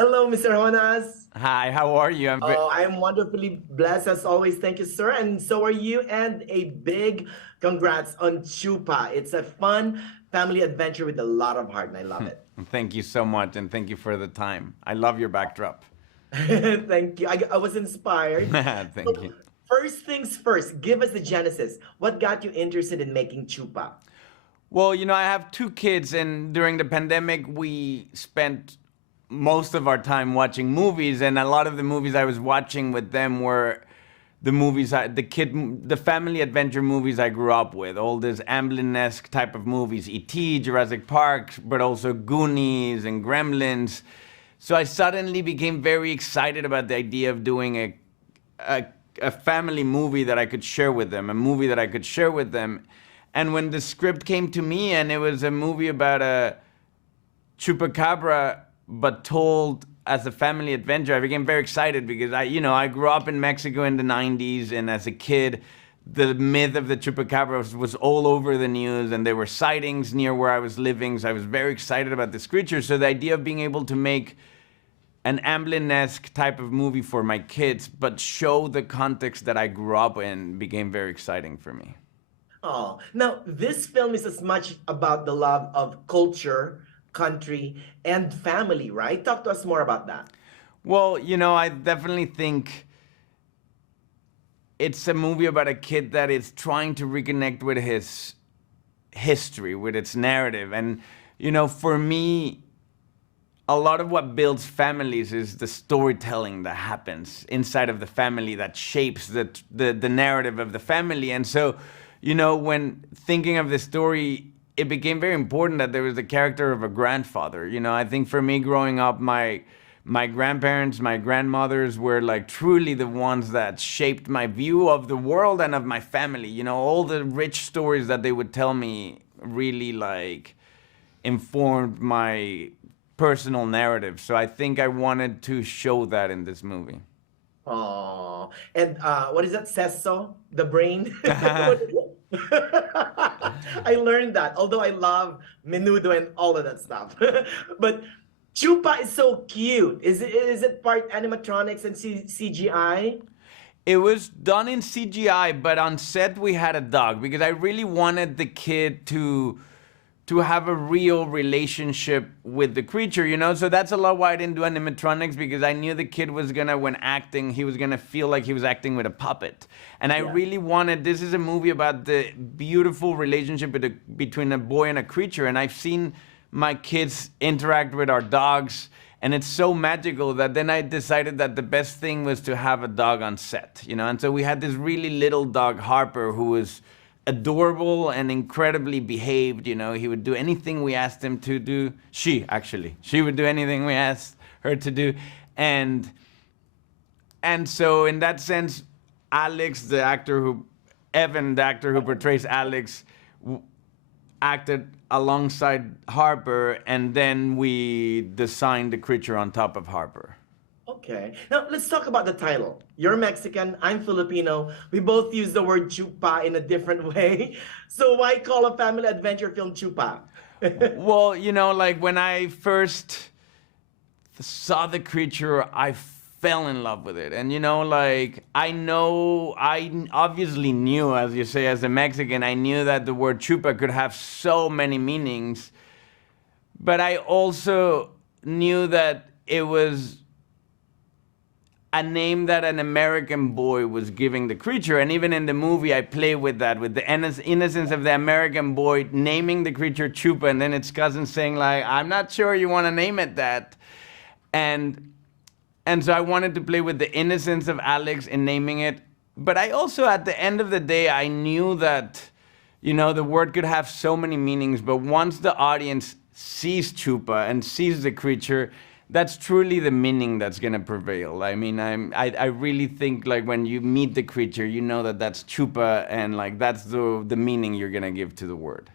Hello, Mr. Jonas. Hi, how are you? Oh, I am wonderfully blessed as always. Thank you, sir. And so are you. And a big congrats on Chupa. It's a fun family adventure with a lot of heart, and I love it. Thank you so much, and thank you for the time. I love your backdrop. Thank you. I was inspired. Thank So, you. first things first, give us the genesis. What got you interested in making Chupa? Well, I have two kids, and during the pandemic, we spent most of our time watching movies, and a lot of the movies I was watching with them were the movies, the family adventure movies I grew up with, all this Amblin-esque type of movies, E.T., Jurassic Park, but also Goonies and Gremlins. So I suddenly became very excited about the idea of doing a, a family movie that I could share with them, a movie that I could share with them. And when the script came to me and it was a movie about a Chupacabra, but told as a family adventure, I became very excited because I grew up in Mexico in the 90s, and as a kid, the myth of the Chupacabras was all over the news, and there were sightings near where I was living, so I was very excited about this creature. So the idea of being able to make an Amblin-esque type of movie for my kids, but show the context that I grew up in became very exciting for me. Oh, now this film is as much about the love of culture, country, and family, right? Talk to us more about that. Well, I definitely think it's a movie about a kid that is trying to reconnect with his history, with its narrative. And, for me, a lot of what builds families is the storytelling that happens inside of the family that shapes the narrative of the family. And so, when thinking of the story, it became very important that there was the character of a grandfather. I think for me growing up, my grandparents, my grandmothers were like truly the ones that shaped my view of the world and of my family. All the rich stories that they would tell me really like informed my personal narrative. So I think I wanted to show that in this movie. Oh, and what is that? Sesso, the brain. What is it? I learned that. Although I love menudo and all of that stuff, but Chupa is so cute. Is it part animatronics and CGI? It was done in CGI, but on set we had a dog because I really wanted the kid to have a real relationship with the creature, So that's a lot why I didn't do animatronics, because I knew the kid was gonna, when acting, he was gonna feel like he was acting with a puppet. And I Yeah. really wanted, this is a movie about the beautiful relationship between a boy and a creature. And I've seen my kids interact with our dogs, and it's so magical that then I decided that the best thing was to have a dog on set, And so we had this really little dog, Harper, who was adorable and incredibly behaved. He would do anything we asked him to do. She would do anything we asked her to do. And so in that sense, Evan, the actor who portrays Alex, acted alongside Harper, and then we designed the creature on top of Harper. Okay. Now let's talk about the title. You're Mexican, I'm Filipino. We both use the word chupa in a different way. So why call a family adventure film Chupa? Well, like when I first saw the creature, I fell in love with it. And like I obviously knew, as you say, as a Mexican, I knew that the word chupa could have so many meanings. But I also knew that it was a name that an American boy was giving the creature. And even in the movie, I play with that, with the innocence of the American boy naming the creature Chupa, and then its cousin saying like, I'm not sure you want to name it that. And so I wanted to play with the innocence of Alex in naming it. But I also, at the end of the day, I knew that, the word could have so many meanings, but once the audience sees Chupa and sees the creature, that's truly the meaning that's gonna prevail. I mean, I really think like when you meet the creature, you know that that's Chupa, and like that's the meaning you're gonna give to the word.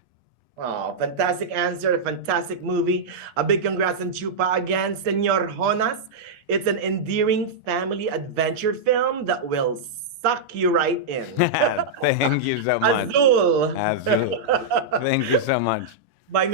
Oh, fantastic answer, fantastic movie. A big congrats on Chupa again, Senor Jonas. It's an endearing family adventure film that will suck you right in. Thank you so much. Azul. Azul. Thank you so much. Bye, Miss.